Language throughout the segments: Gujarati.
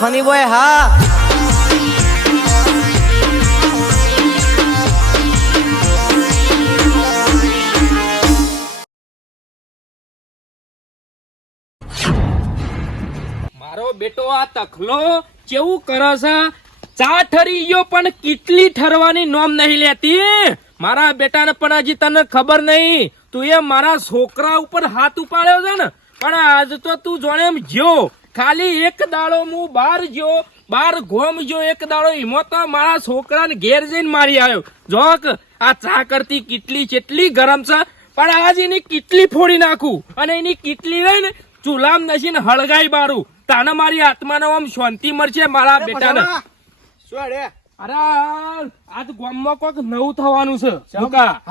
ફની બોય, હા. મારો બેટો આ તખલો કેવું કરે છે? ચા ઠરી ગયો પણ કેટલી ઠરવાની નોમ નહીં લેતી? મારા બેટાને પણ હજી તને ખબર નહીં. તું એ મારા છોકરા ઉપર હાથ ઉપાડ્યો છે ને? પણ આજ તો તું જોણે એમ ખાલી એક દાડો હું બહાર જ્યો બાર ગોમ જો એક દાડો એમાં તો મારા છોકરાને ઘેર જઈને મારી આવ્યો. જોક આ ચા કરતી કેટલી કેટલી ગરમ છે પણ આજ એની કેટલી ફોડી નાખું. અને એની કેટલી રહી ને ચૂલામ નસીને હળગાઈ બારું. તાને મારી આત્માનો આમ શાંતિ મળશે મારા બેટાને. અરે આજ ગામમાં કોક નવું થવાનું છે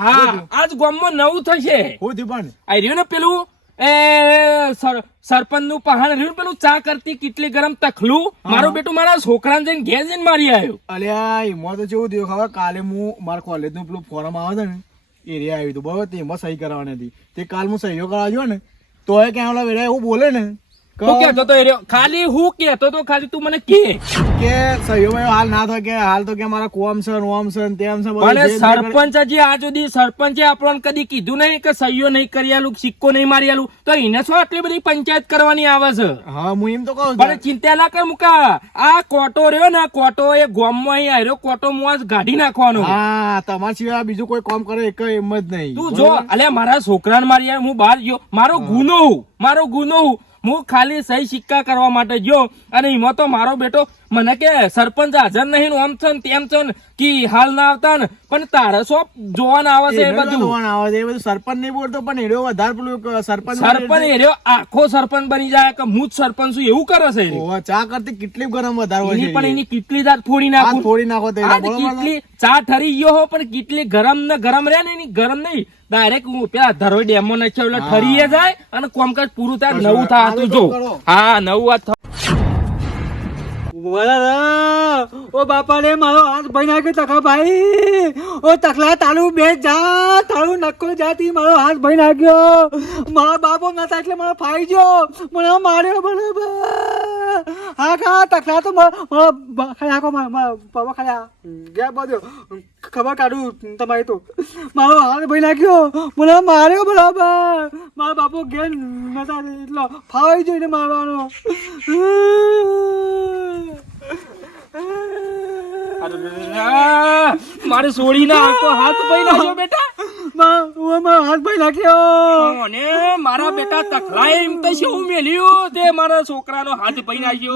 હા આજ ગામમાં નવું થશે. હું પણ? આ રહ્યું ને પેલું? એ સરપંચનું પહાણ રહ્યું પેલું ચા કરતી કેટલી ગરમ તખલું? મારું બેટું મારા છોકરાને જઈને ઘેર જઈને મારી આવ્યો અલ્યા એમાં તો જેવું થયું ખબર કાલે હું મારા કોલેજનું પેલું ફોરમ આવે છે ને એ રે આવ્યું હતું બરોબર તેમાં સહી કરાવવાની હતી. તે કાલ હું સહીઓ કરાવવા ગયો ને તો એ ક્યાં ઓલા વેડા એવું બોલે ને હું કેતો તો રહ્યો? ખાલી હું કેતો તો ખાલી તું મને કે કે સહીઓ માં હાલ ના થાય કે હાલ તો કે મારા કોમ છે ઓમ છે તેમ છે અને જે- જે કરે- સરપંચ હજી આ સુધી સરપંચે આપણને કદી કીધું નહીં કે સહીઓ નહીં કરી આલું સિક્કો નહીં મારી આલું. તો એને શું આટલી બધી પંચાયત કરવાની આવે છે? હા હું એમ તો કહું પણ ચિંતા ના કર મુકા. આ કોટો રહ્યો ને કોટો એ ગોમમાં અહીં આવ્યો કોટો આજ કાઢી નાખવાનો. હા તમારા સિવાય બીજું કોઈ કામ કરે એક એમ જ નહીં. તું જો અલ્યા મારા છોકરાને મારી હું બહાર ગયો. મારો ગુનો હું મારો ગુનો હું ખાલી સહી સિક્કા કરવા માટે ગયો. અને એમાં તો મારો બેટો મને કે સરપંચ હાજર નહીં આમ છે ને તેમ છે ને કે હાલ ના આવતા ને. પણ તારે શું જોવાના આવે છે એ બધું? જોવાનું આવે છે. એ બધું સરપંચ નહીં બોલતો પણ એનો વધારે પેલું સરપંચ સરપંચ એ આખો સરપંચ બની જાય કે હું જ સરપંચ છું એવું કરે છે ચા કરતી કેટલી ગરમ વધારે હોય પણ એની. કેટલી જાત થોડી નાખો. ફોડી નાખો? કેટલી ચા ઠરી ગયો હો પણ કેટલી ગરમ ને ગરમ રહે ને એની ગરમ નહીં. ડાયરેક્ટ પેલા ધરોઈ ડેમો નાખ્યો એટલે ઠરીએ જાય અને કોમકાજ પૂરું થાય નવું થાય તું જો હા નવું આ ઓ બાપા રે મારો હાથ ભાઈ નાખ્યો તકા ભાઈ. ઓ તકલા તારું બે જા તારું નક્કો જાતી મારો હાથ ભાઈ નાખ્યો. મારા બાપો નતા એટલે મારો ફાઈ ગયો. મને માર્યો બરાબર. કા તકલા તો ખાલી આખો બાબા ખાલી ગયા બધો ખબર કાઢું, તમારી તો. મારો હાથ ભાઈ નાખ્યો, મને માર્યો બરાબર. મારા બાપો ઘેર નતા, એટલો ફાવી જોઈને મારવાનો. મારે સોળી ના આખો હાથ ભાઈ નાખ્યો બેટા. હાથ ભાઈ નાખ્યો. અને મારા બેટા તખલાએ એમ તો શું મેલ્યું? તે મારા છોકરાનો હાથ ભાઈ નાખ્યો.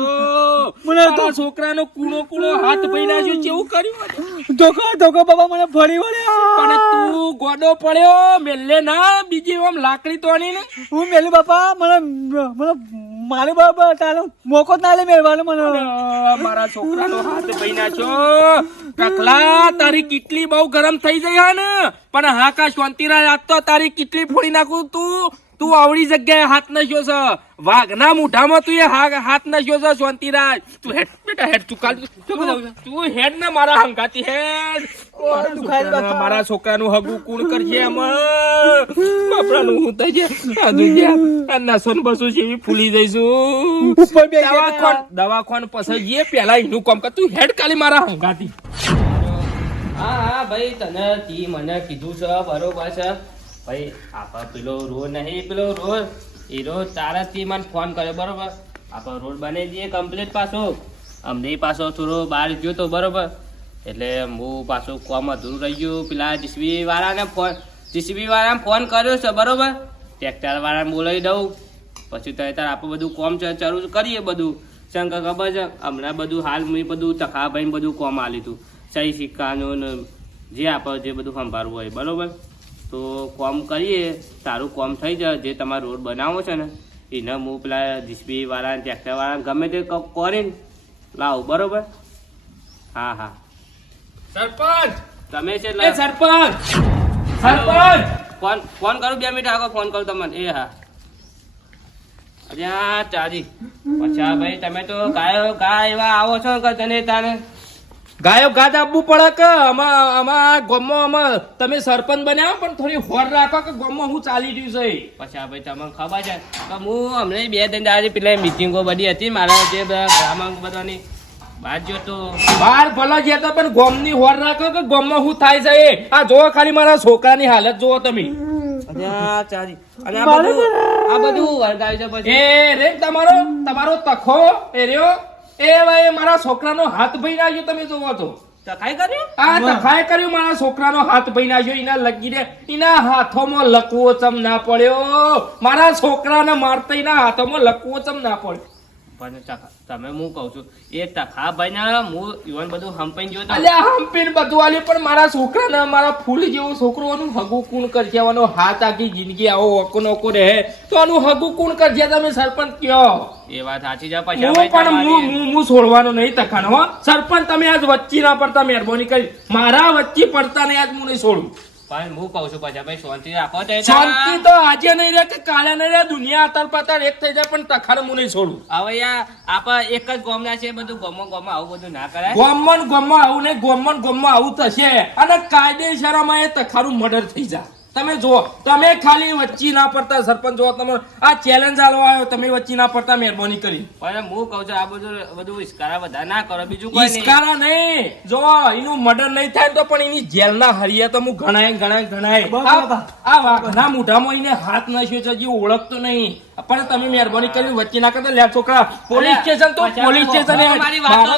મને તો- છોકરાનો કૂણો કૂણો હાથ ભાઈ નાખ્યો. કેવું કર્યું ધોકો ધોકો બાબા મને ફરી વળ્યા. પણ તું ગોડો પડ્યો મેલ્લે ના બીજી આમ લાકડી તોડી ને. હું મેલ્યું બાપા મને મને મારે બાબા, તારો મોકો ના મેળવાનો મને. મારા છોકરા તો હાથ પઈ નાખ્યો કકલા, તારી કેટલી બહુ ગરમ થઈ જઈ હા ને. પણ હા, કા શાંતિરાજ રાત તો તારી કેટલી ફોડી નાખું તું. તું આવડી જગ્યાએ હાથ નાખ્યો છે. વાઘના મુઢામાં તું એ હાથ નાખ્યો છે શાંતિરાજ તું હેડ, બેટા, હેડ તું તું હેડ ને મારા હંગાતી હેડ. મારા છોકરાનું હગું કુણ કરશે બાપરાનું હું થઈ જાય આ જોજે, આ બસો જેવી ફૂલી જઈશું. ઉપર બે ગયા. દવાખાન દવાખાન પછી જઈએ પેલા એનું કામ કર તું હેડ કાલી મારા હંગાતી હા હા ભાઈ તને તી મને કીધું છે બરોબર છે. ભાઈ પેલો રોડ નહીં પેલો રોડ એ રોડ તારા થી મને ફોન કર્યો બરોબર. આપણે રોડ બનાવી દઈએ કમ્પ્લીટ પાછો. અમને પાછો થોડો બહાર ગયો તો બરોબર. એટલે હું પાછું કોમ અધૂરું રહી ગયું. પેલા જીસીબી વાળાને ફોન જીસીબી વાળાને ફોન કર્યો છે, બરોબર? ટ્રેક્ટર વાળાને બોલાવી દઉં. પછી તો તાર આપણે બધું કોમ ચાલુ કરીએ બધું. શંકર ખબર છે? હમણાં બધું હાલ મેં બધું તખાભાઈ બધું કોમ આ હતું સહી સિક્કાનું જે આપણે જે બધું સંભાળવું હોય, બરોબર? તો કોમ કરીએ. તારું કોમ થઈ જાય, જે તમારો રોડ બનાવો છે ને, એને હું પેલા જીસીબી વાળા ટ્રેક્ટર વાળા ગમે તે કરીને લાવું, બરોબર? હા હા. સરપંચ! તમે છે એ સરપંચ! સરપંચ! ફોન ફોન કરું બે મિનિટ આગળ ફોન કરું તમને. એ હા. અરે હા ચાજી. પછા ભાઈ તમે તો ગાય ગા એવા આવો છો કે તને તારે? ગાયો ગાત આપવું પડે કે આમાં આમાં ગામમાં આમાં તમે સરપંચ બન્યા પણ થોડી હોર રાખો કે ગામમાં હું ચાલી રહ્યું છે. પછી આ ભાઈ તમને ખબર છે કે હું હમણાં બે ત્રણ દાડે પેલા મિટિંગો બધી હતી. મારા જે બધા ગ્રામાંક બધાની. જો તો. બાર ભલા જતા પણ ગોમની હોર રાખો કે ગોમમાં શું થાય છે એ? આ ખાલી મારા છોકરાની હાલત જોવો તમે. અને આ ચારી. અને આ બધું આ બધું વળગાવ્યું છે પછી. એ રે તમારો તમારો તખો એ રહ્યો. એ ભાઈ મારા છોકરાનો હાથ ભાઈ નાખ્યો તમે જોવો તો. તખાઈ કર્યું? આ તખાએ કર્યું મારા છોકરાનો હાથ ભાઈ નાખ્યો એના લગીને એના હાથોમાં લકવો ચમ ના પડ્યો. મારા છોકરાને મારતા એના હાથોમાં લકવો ચમ ના પડ્યો. પણ તમે હું કહું છું એ ટખા ભાઈ ના હું યુવાન બધું હંપાઈ ગયો તો અલ્યા હંપીને બધું આલી પણ મારા છોકરાને મારા ફૂલ જેવો છોકરો આનું હગું કુણ કરશે આનો હાથ આખી જિંદગી આવો ઓકો નોકો રહે. તો આનું હગુ કુણ કરશે તમે સરપંચ કયો? એ વાત સાચી છે પછી હું પણ હું હું હું છોડવાનો નહીં તખાનો હો. સરપંચ તમે આજ વચ્ચે ના પડતા મહેરબાની કરી મારા વચ્ચે પડતા નહીં આજ હું નહીં છોડું. પણ હું કહું છું પછી ભાઈ શાંતિ રાખો તે શાંતિ તો આજે નહીં રહે કે કાલે નહીં રહે દુનિયા અતર પતર એક થઈ જાય પણ તખાને હું નહીં છોડું. હવે યાર આપણે એક જ ગોમના છે બધું ગોમો ગોમો આવું બધું ના કરાય. ગોમન ગોમમાં આવું નહીં ગોમન ગોમમાં આવું થશે. અને કાયદેસરમાં એ તખારું મર્ડર થઈ જાય તમે જુઓ તમે ખાલી વચ્ચે ના પડતા સરપંચ જુઓ તમે આ ચેલેન્જ આલવા આવ્યો તમે વચ્ચે ના પડતા મહેરબાની કરી. પણ હું કહું છું આ બધું બધું ઇસ્કારા બધા ના કરો બીજું કોઈ નહીં. નહીં. જો એનું મર્ડર નહીં થાય તો પણ એની જેલના હરિયા તો હું ઘણાય ઘણાય ઘણાય આ- વાઘના મોઢામાં એને હાથ નાખ્યો છે જે ઓળખતો નહીં. પણ તમે મહેરબાની કરી વચ્ચે ના કરતા લે છોકરા. પોલીસ સ્ટેશન તો પોલીસ સ્ટેશન મારી વાતો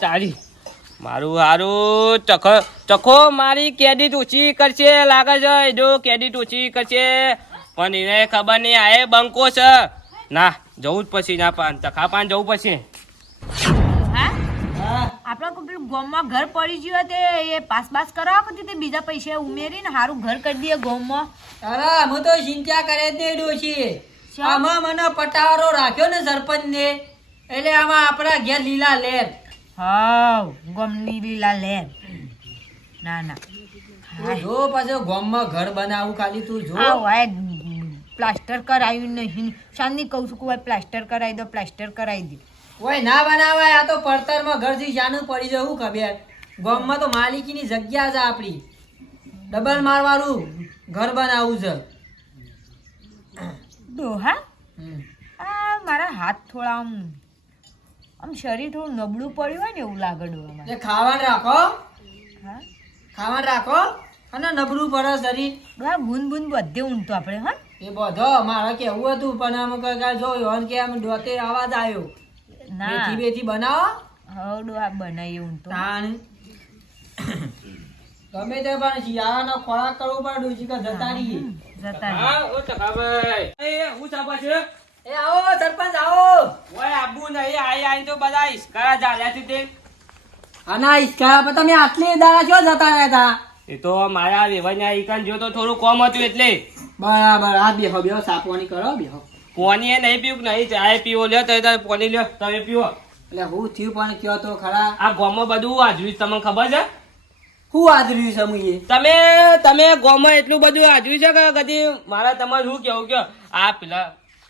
તારી મારું હારું ચખો ચખો મારી કેડિટ ઓછી કરશે લાગે છે જો કેડિટ ઓછી કરશે. પણ એને ખબર નહીં આ બંકો છે. ના જવું જ પછી ના પાન ચખા પાન જવું પછી હા? આપણા કોઈ પેલું ગામમાં ઘર પડી ગયું તે એ પાસ બાસ કરાવો પછી તે બીજા પૈસા ઉમેરીને સારું ઘર કરી દઈએ ગોમમાં. અરે અમે તો ચિંતા કરે જ નહીં ડોશી? આમાં મને પટાવારો રાખ્યો ને સરપંચ ને એટલે આમાં આપણા ઘેર લીલા લેર. હા ગમની લીલા લે ના ના. જો પાછો ગામમાં ઘર બનાવું ખાલી તું જો. આ પ્લાસ્ટર કરાયું નહીં. શાંતિ કહું છું કે પ્લાસ્ટર કરાવી દો પ્લાસ્ટર કરાવી દો. ઓય ના બનાવાય આ તો પડતરમાં ઘરથી જાનું પડી જવું ખબર? ગામમાં તો માલિકીની જગ્યા છે આપણી. ડબલ મારવાળું ઘર બનાવવું છે. ડોહા. આ મારા હાથ થોડા આમ આમ શરીર થોડું નબળું પડ્યું હોય ને એવું લાગડું ડોહામાં એટલે ખાવાનું રાખો. હા? ખાવાનું રાખો અને નબળું પડે શરીર. ડોહા ગુન ગુન બધે ઊંઘતો આપણે હા? એ બધો મારે કેવું હતું પણ આમ કઈ કાંઈ જો કે આમ ડોતે અવાજ આવ્યો. ના. બેથી બેથી બનાવો. હવ ડો આ બનાવી ઊંઘતો તાણ. ગમે તે પણ શિયાળાનો ખોરાક કરવો પડે ડોશી કે જતા રહીએ. જતા. હા ઓ ચખાભાઈ એ હું ચાપા છે? એ આવો સરપંચ આવો. ઓય આબુ નહીં આઈ આઈ તો બધા ઇસ્કારા ચાલ્યા છે તે. આના ઈસકા પર તમે આટલી દાડા ચો જતા રહેતા એ તો મારા વેવાઈના ઈકન જો તો થોડું કોમ હતું એટલે. બરાબર આ બેહો બેહો સાપવાની કરો બેહો. પોની એ નહીં પીવું નહીં ચાય પીવો લ્યો તો તારે પોની લ્યો તમે પીવો. એટલે હું થયું પણ કયો તો ખરા? આ ગામમાં બધું આજ્યું તમને ખબર છે? હું આદર્યું છે મુએ તમે તમે ગામમાં એટલું બધું આજરી છે કે કદી મારા તમારે શું કેવું કયો? આ પેલા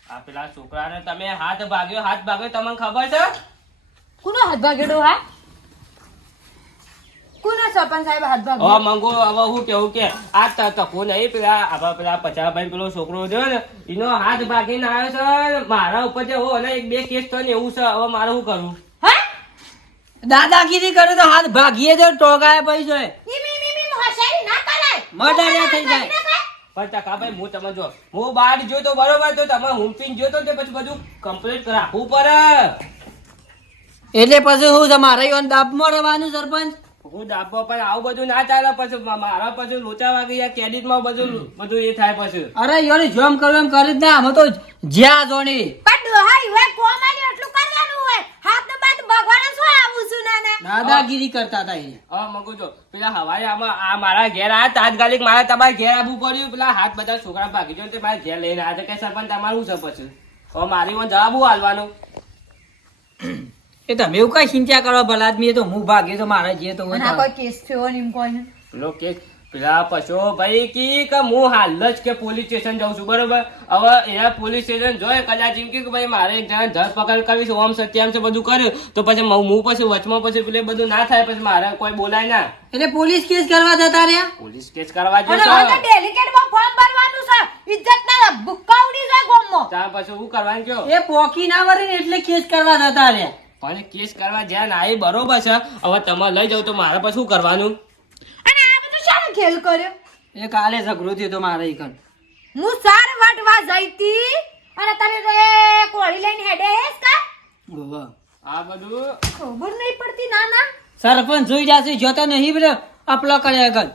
આ પેલા છોકરાને તમે હાથ ભાગ્યો હાથ ભાગ્યો તમને ખબર છે? કોનો હાથ ભાગ્યો ડોહા? કોનો સરપંચ સાહેબ હાથ હવે ભાગ્યો મંગો હવે હું કેવું કે આ તકો નહીં પેલા આવા પેલા પચાભાઈ પેલો છોકરો છે ને એનો હાથ ભાગીને આવ્યો છે મારા ઉપર જે હો અને એક બે કેસ થયો ને એવું છે હવે મારે શું કરું? હા? દાદાગીરી કરે તો હાથ ભાગીએ તો ના કરાય. મર્ડર થઈ જાય. પણ ટકાભાઈ હું તમે જો હું બાર જો તો બરોબર તો તમે હુંપીને જો તો તે પછી બધું કમ્પ્લીટ રાખવું પડે. એટલે પછી હું તમારે દાબમાં રહેવાનું સરપંચ? હું દાબો પણ આવું બધું ના ચાલે પછી મારા પછી લોચા વાગી ગયા કેડિટમાં બધું બધું એ થાય પછી. અરે યોની જોમ કરવું એમ કરી જ ના અમે તો જ્યાં જોણી પણ કોમ એટલું બાદ ભગવાન શું આવું છું ના ના દાદાગીરી કરતા હતા એ હા મગુ જો. પેલા હવારે આમાં આ મારા ઘેર આ તાત્કાલિક મારે તમારે ઘેર આવવું પડ્યું. પેલા હાથ બધા છોકરા ભાગી જાય તે મારા ઘેર લઈને આજે કે સરપંચ તમારું છે પછી? હવે મારી મને જવાબ હું હાલવાનો એ તમે એવું કઈ ચિંતા કરો ભલા આદમી એ તો હું ભાગ્યો તો મારે જે તો હોય અને કોઈ કેસ થયો ને એમ કોઈ ને પેલો કેસ પેલા પછો ભાઈ કી કે હું હાલ જ કે પોલીસ સ્ટેશન જાઉં છું બરોબર? હવે એના પોલીસ સ્ટેશન જોયે કદાચ એમ કે કે ભાઈ મારે એક જણા ધરપકડ કરવી છે ઓમ સત્યામ છે બધું કર્યું. તો પછી હું હું પછી વચમાં પછી પેલે બધું ના થાય પછી મારે કોઈ બોલાય ના. એટલે પોલીસ કેસ કરવા જતા રહ્યા? પોલીસ કેસ કરવા અને હવે તો જશે ડેલિકેટમાં ફોર્મ ભરવાનું છે. ઇજ્જતના ભૂક્કા ઉડી જાય ગામમાં. ત્યાં પછી શું કરવાનું કયો? એ પોકી ના વરે ને એટલે કેસ કરવા જતા રહ્યા. પણ કેસ કરવા જ્યાં ના એ બરોબર છે. હવે તમે લઈ જાવ તો મારે પછી શું કરવાનું? ખેલ કર્યો? એ કાલે ઝઘડો થયો તો મારે ઈ હું સાર વાટવા જઈતી. અને તમે તો એ કોળી લઈને હેડે હેસ કા ઓહો. આ બધું ખબર નહીં પડતી ના ના સરપંચ જોઈ જાસી જોતો નહીં બરે અપલો કરે આગળ.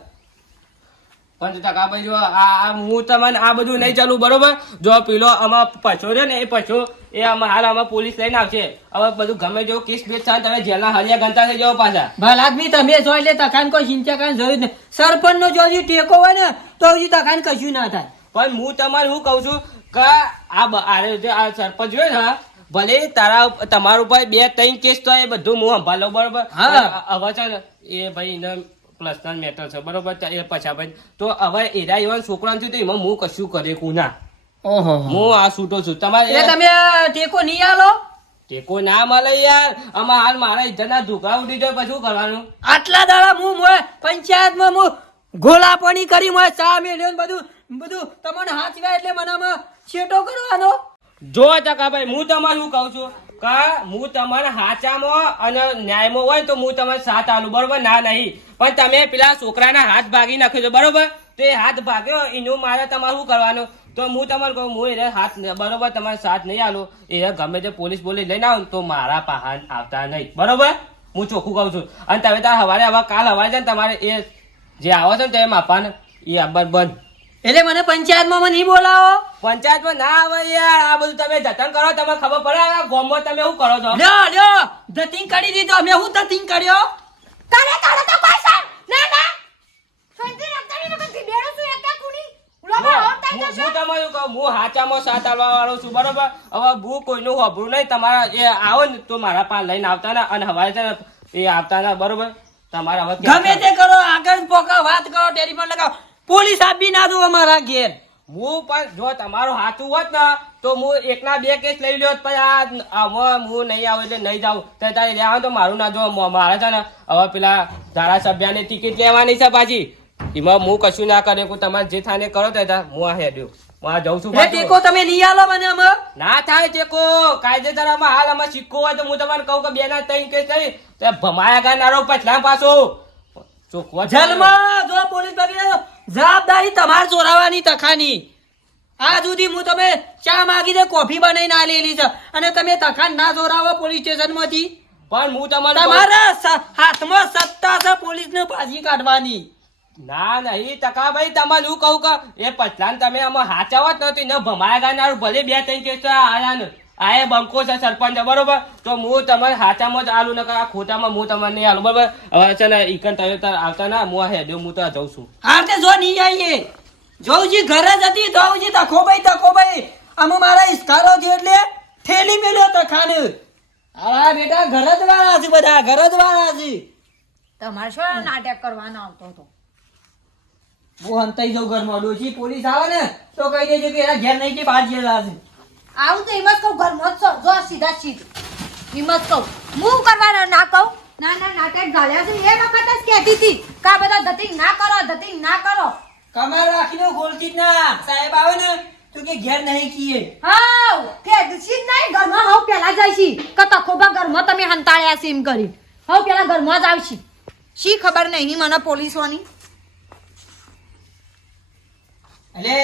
પંચ ટકા ભાઈ જો આ આ હું તમને આ બધું નહીં ચાલુ બરોબર? જો પેલો આમાં પછો રે ને એ પછો એ આમાં હાલ આમાં પોલીસ લઈને આવશે. હવે બધું ગમે જેવો કેસ બેસ થાય તમે જેલના હરિયા ગણતા થઈ જાવ પાછા. ભલા આદમી તમે જોઈ લે તખાન કોઈ ચિંતા કરવાની જરૂર નહીં. સરપંચ નો જો ટેકો હોય ને તો હજી તખાન કશું ના થાય. પણ હું તમારે હું કહું છું કે આ આ જે આ સરપંચ હોય ને ભલે તારા તમારું ઉપર બે ત્રણ કેસ તો એ બધું હું સંભાળો બરોબર? હા. હવે છે એ ભાઈ એને પર્સનલ મેટર છે બરોબર? એ પછી ભાઈ તો હવે એરા એવા છોકરા છું તો એમાં હું કશું કરે કું ના ઓહો. હું આ છૂટો છું. તમારે એટલે તમે ટેકો નહીં આલો? ટેકો ના મળે યાર. આમાં હાલ મારા ઇજ્જતના ધુકા ઉડી જાય પછી શું કરવાનું? આટલા દાડા હું મોય પંચાયતમાં હું ગોલાપણી કરી મોય ચા મેળ્યો બધું બધું તમને હાચવ્યા એટલે મનામાં છેટો કરવાનો. જો ટકાભાઈ હું તમારે શું કહું છું? કે હું તમારે હાચામાં અને ન્યાયમાં હોય તો હું તમારે સાથ આલું બરોબર? ના નહીં. પણ તમે પેલા છોકરાના હાથ ભાગી નાખ્યો છો બરોબર? તો એ હાથ ભાગ્યો એનું મારે તમારે શું કરવાનું? તો હું તમારે કહું હું એને હાથ બરોબર તમારે સાથ નહીં આલો. એ ગમે તે પોલીસ બોલી લઈને આવું તો મારા પાહન આવતા નહીં. બરોબર? હું ચોખ્ખું કહું છું. અને તમે તાર હવારે હવે કાલ હવારે છે ને તમારે એ જે આવો છો ને તે માપાને એ આબર બંધ. એટલે મને પંચાયતમાં મને નહીં બોલાવો. પંચાયતમાં ના આવે યાર. આ બધું તમે જતન કરો તમે ખબર પડે આ ગોમમાં તમે શું કરો છો? લ્યો લ્યો ધતિંગ કરી દીધો. મેં હું ધતિંગ કર્યો? તારે તારે તો પૈસા ના ના. શાંતિ રાખતાની નકર બેડો છું એક કુડી ઉલામાં આવતા હું તમારું કહું હું હાચામાં સાથ આલવા વાળો છું બરોબર? હવે હું કોઈનું હોભરું નહીં. તમારા એ આવો ને તો મારા પાસે લઈને આવતા ના અને હવારે છે એ આવતા ના બરોબર? તમારા હવે ગમે તે કરો આગળ પોકા વાત કરો ટેલિફોન લગાવો. પોલીસ આપી ના દો અમારા ઘેર. હું પણ જો તમારું હાથું હોત ને તો હું એકના બે કેસ લઈ લ્યો પછી આ આમાં હું નહીં આવું એટલે નહીં જાઉં. તો તારે રહેવાનું તો મારું ના જો મારે છે ને હવે પેલા ધારાસભ્યની ટિકિટ લેવાની છે પાછી. એમાં હું કશું ના કરે હું તમારે જે થાને કરો તો હું આ હેડ્યો. હું આ જઉં છું ટેકો તમે નહીં આલો મને અમે ના થાય ટેકો. કાયદેસર અમે હાલ અમે સિક્કો હોય તો હું તમને કહું કે બે ના ત્રણ કે તઈ તો ભમાયા ગાનારો પછલા પાછો. ચોખવા જલમાં જો પોલીસ પકડી જવાબદારી તમારે ચોરાવાની તખાની. આ સુધી હું તમે ચા માગી દે કોફી બનાવીને લેલી છે અને તમે તખાન ના ચોરાવો પોલીસ સ્ટેશનમાંથી પણ હું તમારા હાથમાં સત્તા છે પોલીસ ને પાછી કાઢવાની. ના નહીં ટકા ભાઈ તમારે હું કહું કે એ પછલાન તમે આમાં હાચાવત નતું ને ભમાયા ગાનારું ભલે બે ત્રણ કેસ આયા ને આ એ બંકો છે સરપંચ બરોબર? તો હું તમારે હાચામાં જ આલું ને આ ખોટામાં હું તમારે નહીં આલું બરોબર? હવે છે ને ઈકન તમે આવતા ના હું હેડ્યો હું તો જઉં છું. હા તે જો નહીં આવીએ જોઉજી ઘરે જ હતી જોઉજી તખો ભાઈ તખો ભાઈ અમે મારા ઇસ્કારો છે એટલે થેલી મેલ્યો તખાને હા બેટા ઘર જ વાળા છે બધા ઘર જ વાળા છે. તમારે શું નાટક કરવાનો આવતો હતો? હું હંતાઈ જાઉં ઘરમાં. ડોશી પોલીસ આવે ને તો કહી દેજો કે એના ઘેર નહીં કે બહાર ગયેલા છે. આવું તો એમ જ કહું ઘરમાં જ જો સીધા સીધું. જ કહું. હું કરવાનો ના કહું? ના ના નાટક ગાળ્યા છે. એ વખત જ કહેતી હતી કે બધા ધતિંગ ના કરો ધતિંગ ના કરો. કમાર રાખીને ગોલતી જ ના. સાહેબ આવે ને તો કે ઘેર નહીં કીએ. હાવ કે દુશી નહીં. ઘરમાં હાવ પેલા જાય છે કે તખોબા ઘરમાં તમે હંતાળ્યા છે એમ કરી હવ પેલા ઘરમાં જ આવશી. શી ખબર નહીં મને પોલીસોની? એટલે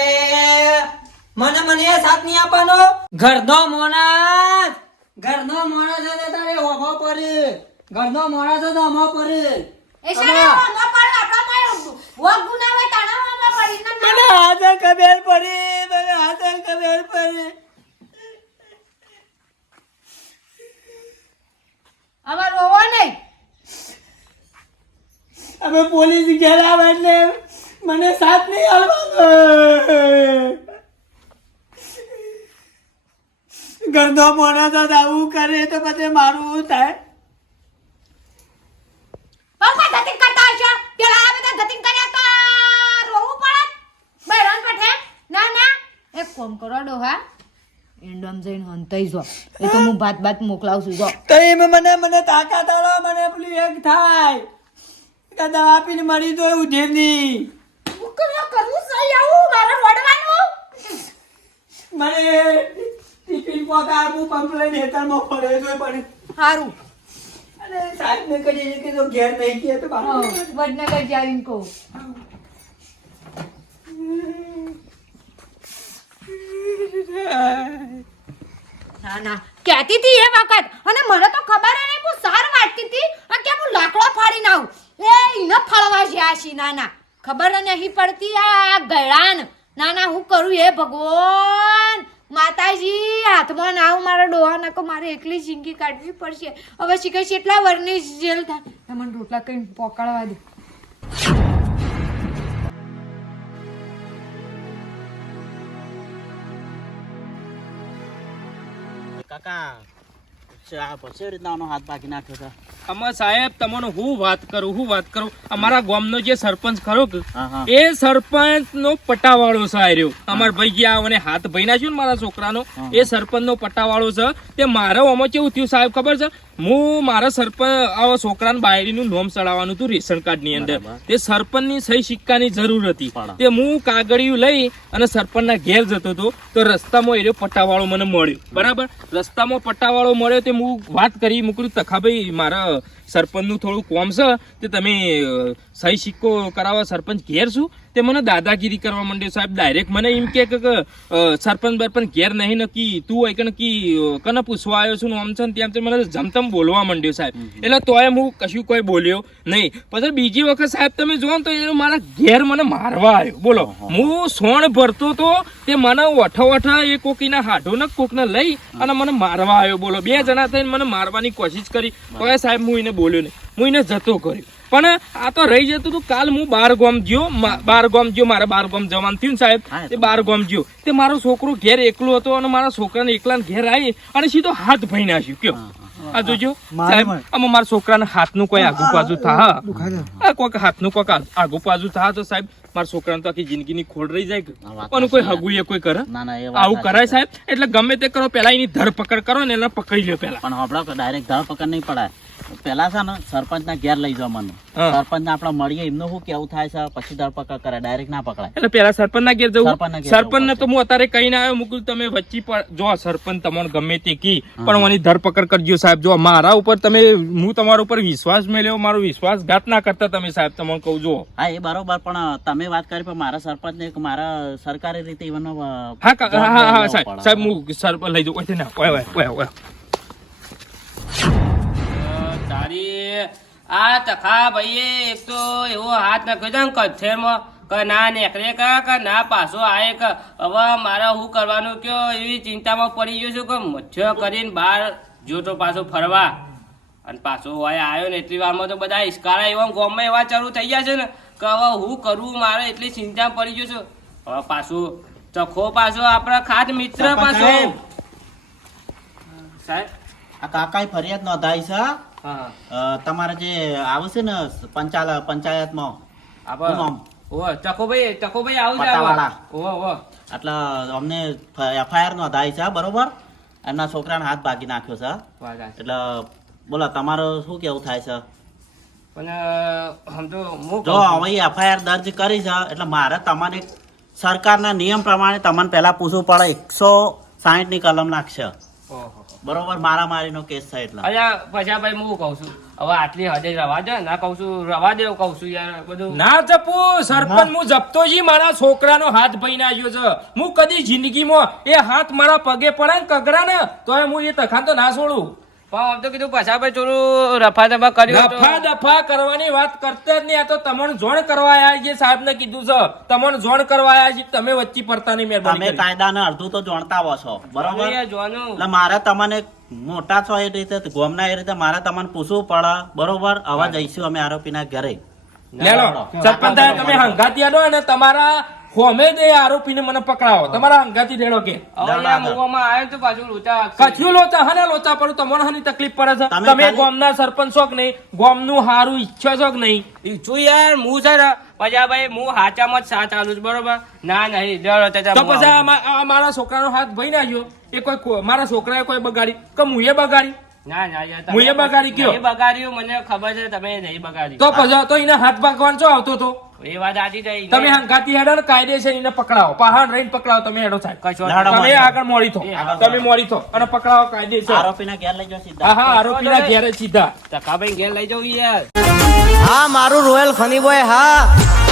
મને મને સાથ નહીં આપવાનો. ઘરનો મોણાસ ઘરનો મોણાસ છે તારે ઓમો પડી ઘરનો મોણાસ છે તો ઓમો પર. એ શાને ઓમો પડે આપણા માં વોગ ગુનાવે તાણામાં પડી ને મને હાથે ખબર પડી મને હાથે ખબર પડી. અમાર રોવો નહીં. અમે પોલીસ ઘેર આવે એટલે મને સાથ નહીં હાલવા ગંદો મોનો તો આવું કરે તો પછી મારું થાય? પપ્પા ધતિંગ કરતા હશો પેલા આ બધા ધતિંગ કર્યા તો રોવું ના ના. એક કોમ કરો ડોહા એન્ડમ જઈને હંતાઈ જો હું ભાત ભાત મોકલાવ છું તો એમ મને મને તાકાત આલો મને પેલી એક થાય. કદા આપીને મરી દો એવું ધેરની હું કરવા સહી આવું મારે વડવાનું મને ટિફિન પગાર હું લઈને હેતરમાં ફરે જોઈ પડે સારું અને સાહેબ ને કહીએ કે જો ઘેર નહીં ગયા તો વડનગર જઈને કહું. ના ના. કહેતી હતી એ વખત. અને મને તો ખબર નહીં હું સાર વાટતી હતી. અને કે હું લાકડો ફાડી આવું. એ ઈને ફળવા જ્યા છી ના ના. ખબર નહીં પડતી આ ગળાન. ના ના હું કરું એ ભગવાન? માતાજી, હાથમાં ના મારા ડોહા નાખો, મારે એકલી જિંદગી કાઢવી પડશે. હવે શીખે છે એટલા વરની જેલ થાય. મને રોટલા કઈ પોકાળવા દે. કાકા શા પછી રીતના આનો હાથ ભાગી નાખ્યો છે. આમાં સાહેબ તમને હું વાત કરું હું વાત કરું. અમારા ગામનો જે સરપંચ ખરો એ સરપંચ નો પટાવાળો છે આ રહ્યો. અમાર ભાઈ ગયા અને હાથ ભાઈ નાખ્યો ને મારા છોકરાનો. એ સરપંચ નો પટાવાળો છે. તે મારો આમાં કેવું થયું સાહેબ ખબર છે? હું મારા સરપંચ આવા છોકરાને બાયડીનું નોમ ચડાવવાનું હતું રેશન કાર્ડની અંદર તે સરપંચની સહી સિક્કાની જરૂર હતી. તે હું કાગળિયું લઈ અને સરપંચ ના ઘેર જતો હતો તો રસ્તામાં એ પટ્ટાવાળો મને મળ્યો. બરાબર? રસ્તામાં પટ્ટાવાળો મળ્યો તે હું વાત કરી મૂકું તખાભાઈ મારા સરપંચનું થોડું કોમ છે તે તમે સહી સિક્કો કરાવવા સરપંચ ઘેર છું તે મને દાદાગીરી કરવા માંડ્યો સાહેબ ડાયરેક્ટ મને એમ કે સરપંચ બરપંચ ઘેર નહીં નક્કી તું હોય કે નકી કને પૂછવા આવ્યો છું આમ છે ને તેમ છે મને જમતમ બોલવા માંડ્યો સાહેબ. એટલે તોય હું કશું કોઈ બોલ્યો નહીં. પછી બીજી વખત સાહેબ તમે જો ને તો એ મારા ઘેર મને મારવા આવ્યો. બોલો હું સોણ ભરતો તો તે મને ઓઠો ઓઠા એ કોકીના હાડો ને કોકને લઈ અને મને મારવા આવ્યો. બોલો બે જણા થઈને મને મારવાની કોશિશ કરી. તોય સાહેબ હું એને બોલ્યો નહીં. હું એને જતો કર્યો. પણ આ તો રહી જતું હતું. કાલ હું બાર ગામ ગયો. બાર ગામ ગયો. મારે બાર ગામ જવાનું થયું ને સાહેબ. તે બાર ગામ ગયો. તે મારો છોકરો ઘેર એકલો હતો અને મારા છોકરાને એકલાને ઘેર આવી અને સીધો હાથ ભાઈ નાખ્યો કયો? આ જોજો. સાહેબ આમાં મારા છોકરાને હાથનું કોઈ આગુ બાજુ થા આ હાથ હાથનું કોક આગુ પાછું થા તો સાહેબ મારા છોકરાને તો આખી જિંદગીની ખોડ રહી જાય કોનું કોઈ. હગું એ કોઈ કરે? ના ના આવું કરાય સાહેબ? એટલે ગમે તે કરો પેલા એની ધરપકડ કરો ને એને પકડી લ્યો પેલા. પણ હમણાં ડાયરેક્ટ ધરપકડ નહીં પડાય. પેલા છે ને સરપંચ ના ઘેર લઈ જવા મને. સરપંચ ને આપડે મળીએ એમનું શું કેવું થાય છે? પછી ધરપકડ કરે ડાયરેક્ટ ના પકડાય. એટલે પેલા સરપંચ ના ઘેર જવું સરપંચ ને તો હું અત્યારે કહીને આવ્યો મુકુલ તમે વચ્ચે પણ જો સરપંચ તમને ગમે તે કી પણ મને ધરપકડ કરજો સાહેબ. જો મારા ઉપર તમે હું તમારા ઉપર વિશ્વાસ મેળ્યો મારો વિશ્વાસઘાત ના કરતા તમે સાહેબ તમને કહું જો હા એ બરોબર પણ તમે વાત કરી પણ મારા સરપંચ ને મારા સરકારી રીતે ઈવન હા હા હા હા સાહેબ. સાહેબ હું સરપંચ લઈ જાઉં. ઓય ના ઓય ઓય ઓય ઓય. તારી આ તખા ભાઈએ એક તો એવો હાથ નાખ્યો છે ને કચ્છેરમાં કે ના નેકરે કા કે ના પાછો આ કે હવે મારે શું કરવાનું? કયો એવી ચિંતામાં પડી ગયો છું કે મચ્છર કરીને બહાર જોતો પાછો ફરવા. અને પાછો હોય આવ્યો ને એટલી વારમાં તો બધા ઇસ્કારા એવા ગોમમાં એવા ચાલુ થઈ ગયા છે ને કે હવે હું કરવું મારે એટલી ચિંતા પડી ગયો છું. હવે પાછું ચખો પાછો આપણા ખાત મિત્ર પાછો. સાહેબ. આ કાકા ફરિયાદ નોંધાઈ છે? તમારે જે આવશે છે ને પંચાલ પંચાયતમાં? આપણે ઓ ચકોભાઈ ચકોભાઈ આવું. છે ઓ ઓહો. એટલે અમને એફઆઈઆર નોંધાઈ છે બરોબર? એમના છોકરાને હાથ ભાગી નાખ્યો છે. એટલે બોલો તમારો શું કેવું થાય છે? પણ આમ તો હું જો કહું એફઆઈઆર દર્જ કરી છે એટલે મારે તમારે સરકારના નિયમ પ્રમાણે તમને પહેલા પૂછવું પડે એકસો સાહીઠની કલમ નાખશે. ઓહો. બરોબર મારામારીનો કેસ છે એટલે. અલ્યા પછી ભાઈ હું કહું છું. હવે આટલી હદે રવા દે ના કહું છું રવા દે કહું છું યાર બધું. ના જપુ સરપંચ હું જપતો જી મારા છોકરાનો હાથ ભાઈ આવ્યો છે. હું કદી જિંદગીમાં એ હાથ મારા પગે પડે ને કગરા ને તો હું એ તખાન તો ના છોડું. આમ તો કીધું પછી ભાઈ થોડું રફા દફા કર્યું તો- દફા દફા કરવાની વાત કરતા જ નહીં આ તો તમને જોણ કરવા આયા જે સાહેબ ને કીધું છે. તમને જોણ કરવા આયા છે તમે વચ્ચે પડતા નહીં મહેરબાની કરી. કાયદાને અડધું તો જાણતા હો છો બરોબર? એટલે મારે તમને મોટા છો એ રીતે ગોમના એ રીતે મારે તમને પૂછવું પડે બરોબર? હવે જઈશું અમે આરોપીના ઘરે. સરપંચ તમે હંગાતી અને તમારા હોમે દે આરોપીને મને પકડાવો. તમારા અંગાથી રેડો કે? મોવામાં આવ્યો તો પાછું લોચા કચ્યું લોચા? હને લોચા પડું તમને હની તકલીફ પડે છે? તમે ગોમના સરપંચ છો કે નહીં? ગોમનું હારું ઈચ્છો છો કે નહીં? ઈચ્છું યાર હું સર ને પછી આ ભાઈ હું હાચામાં જ સાથ આલું છું બરોબર? ના નહીં ડર તો પછી મારા છોકરાનો હાથ ભાઈ ના ગયો એ કોઈ કો- મારા છોકરાએ કોઈ બગાડી? કે મુએ બગાડી? ના ના યાર હું એ બગાડી. નહીં બગાડ્યું મને ખબર છે તમે નહીં બગાડ્યું તો પછી તો એને હાથ ભાગવાનો છો આવતો તો? એ વાત તમે હંકાતી હેડો ને કાયદેસર એને પકડાવો. પહાડ રહીને પકડાવો તમે હેડો સાહેબ. તમે આગળ મોડી થો. તમે મોડી. થો. અને પકડાવો કાયદેસર. આરોપીના ઘેર લઈ જાવ સીધા. હા હા આરોપીના ઘેર સીધા. ટકાભાઈ ઘેર લઈ જાઉં યાર. હા મારું રોયલ ફની બોય હા.